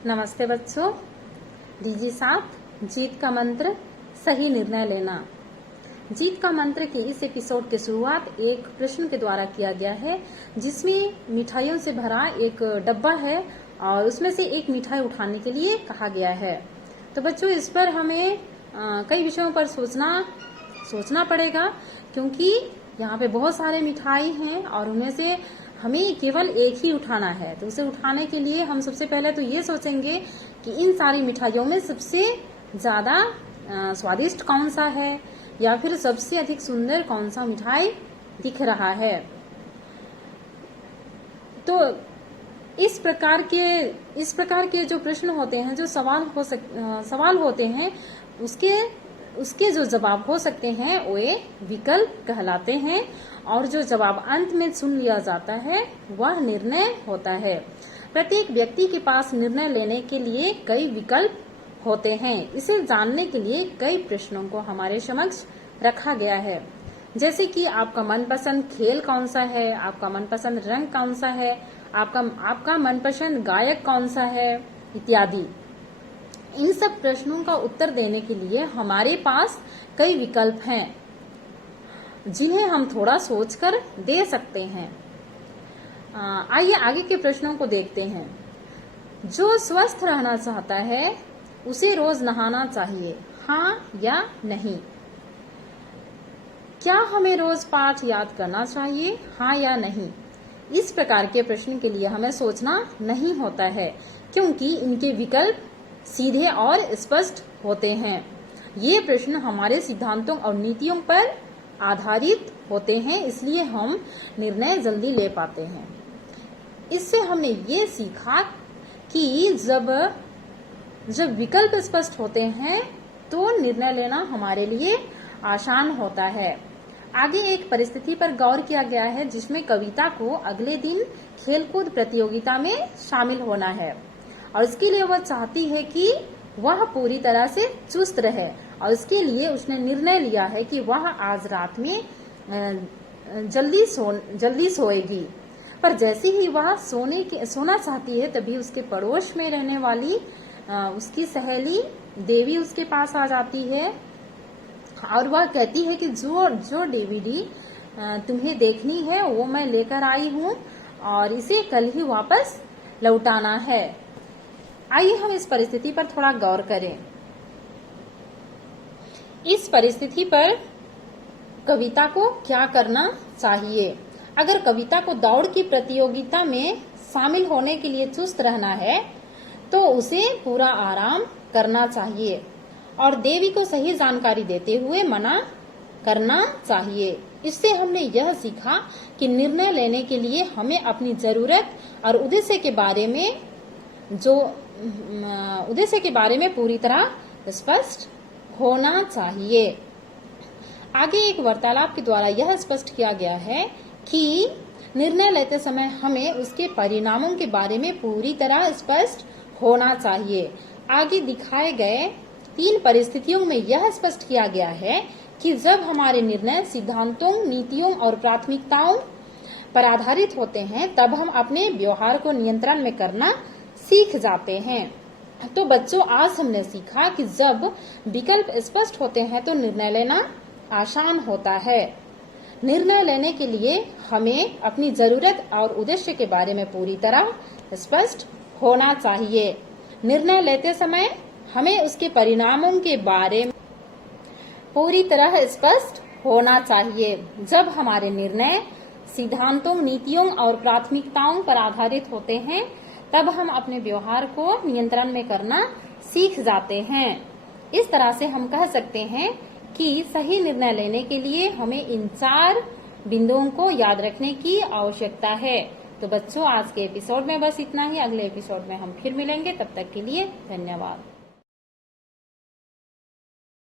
नमस्ते बच्चों। दीजिए साथ जीत का मंत्र सही निर्णय लेना। जीत का मंत्र के इस एपिसोड की शुरुआत एक प्रश्न के द्वारा किया गया है, जिसमें मिठाइयों से भरा एक डब्बा है और उसमें से एक मिठाई उठाने के लिए कहा गया है। तो बच्चों, इस पर हमें कई विषयों पर सोचना पड़ेगा, क्योंकि यहाँ पे बहुत सारे मिठाई हैं और उनमें से हमें केवल एक ही उठाना है। तो उसे उठाने के लिए हम सबसे पहले तो ये सोचेंगे कि इन सारी मिठाइयों में सबसे ज्यादा स्वादिष्ट कौन सा है, या फिर सबसे अधिक सुंदर कौन सा मिठाई दिख रहा है। तो इस प्रकार के जो प्रश्न होते हैं, जो सवाल होते हैं, उसके जो जवाब हो सकते हैं वे विकल्प कहलाते हैं, और जो जवाब अंत में चुन लिया जाता है वह निर्णय होता है। प्रत्येक व्यक्ति के पास निर्णय लेने के लिए कई विकल्प होते हैं। इसे जानने के लिए कई प्रश्नों को हमारे समक्ष रखा गया है, जैसे कि आपका मनपसंद खेल कौन सा है, आपका मनपसंद रंग कौन सा है, आपका मनपसंद गायक कौन सा है, इत्यादि। इन सब प्रश्नों का उत्तर देने के लिए हमारे पास कई विकल्प हैं, जिन्हें हम थोड़ा सोचकर दे सकते हैं। आइए आगे के प्रश्नों को देखते हैं। जो स्वस्थ रहना चाहता है उसे रोज नहाना चाहिए, हाँ या नहीं? क्या हमें रोज पाठ याद करना चाहिए, हाँ या नहीं? इस प्रकार के प्रश्न के लिए हमें सोचना नहीं होता है, क्योंकि इनके विकल्प सीधे और स्पष्ट होते हैं। ये प्रश्न हमारे सिद्धांतों और नीतियों पर आधारित होते हैं, इसलिए हम निर्णय जल्दी ले पाते हैं। इससे हमने ये सीखा कि जब विकल्प स्पष्ट होते हैं तो निर्णय लेना हमारे लिए आसान होता है। आगे एक परिस्थिति पर गौर किया गया है, जिसमें कविता को अगले दिन खेलकूद प्रतियोगिता में शामिल होना है, और इसके लिए वह चाहती है कि वह पूरी तरह से चुस्त रहे, और इसके लिए उसने निर्णय लिया है कि वह आज रात में जल्दी सोएगी। पर जैसे ही वह सोना चाहती है, तभी उसके पड़ोस में रहने वाली उसकी सहेली देवी उसके पास आ जाती है, और वह कहती है कि जो डीवीडी तुम्हें देखनी है वो मैं लेकर आई हूँ, और इसे कल ही वापस लौटाना है। आइए हम इस परिस्थिति पर थोड़ा गौर करें। इस परिस्थिति पर कविता को क्या करना चाहिए? अगर कविता को दौड़ की प्रतियोगिता में शामिल होने के लिए चुस्त रहना है तो उसे पूरा आराम करना चाहिए और देवी को सही जानकारी देते हुए मना करना चाहिए। इससे हमने यह सीखा कि निर्णय लेने के लिए हमें अपनी जरूरत और उद्देश्य के बारे में पूरी तरह स्पष्ट होना चाहिए। आगे एक वार्तालाप के द्वारा यह स्पष्ट किया गया है कि निर्णय लेते समय हमें उसके परिणामों के बारे में पूरी तरह स्पष्ट होना चाहिए। आगे दिखाए गए 3 परिस्थितियों में यह स्पष्ट किया गया है कि जब हमारे निर्णय सिद्धांतों, नीतियों और प्राथमिकताओं पर आधारित होते हैं, तब हम अपने व्यवहार को नियंत्रण में करना सीख जाते हैं। तो बच्चों, आज हमने सीखा कि जब विकल्प स्पष्ट होते हैं तो निर्णय लेना आसान होता है। निर्णय लेने के लिए हमें अपनी जरूरत और उद्देश्य के बारे में पूरी तरह स्पष्ट होना चाहिए। निर्णय लेते समय हमें उसके परिणामों के बारे में पूरी तरह स्पष्ट होना चाहिए। जब हमारे निर्णय सिद्धांतों, नीतियों और प्राथमिकताओं पर आधारित होते हैं, तब हम अपने व्यवहार को नियंत्रण में करना सीख जाते हैं। इस तरह से हम कह सकते हैं कि सही निर्णय लेने के लिए हमें इन 4 बिंदुओं को याद रखने की आवश्यकता है। तो बच्चों, आज के एपिसोड में बस इतना ही। अगले एपिसोड में हम फिर मिलेंगे। तब तक के लिए धन्यवाद।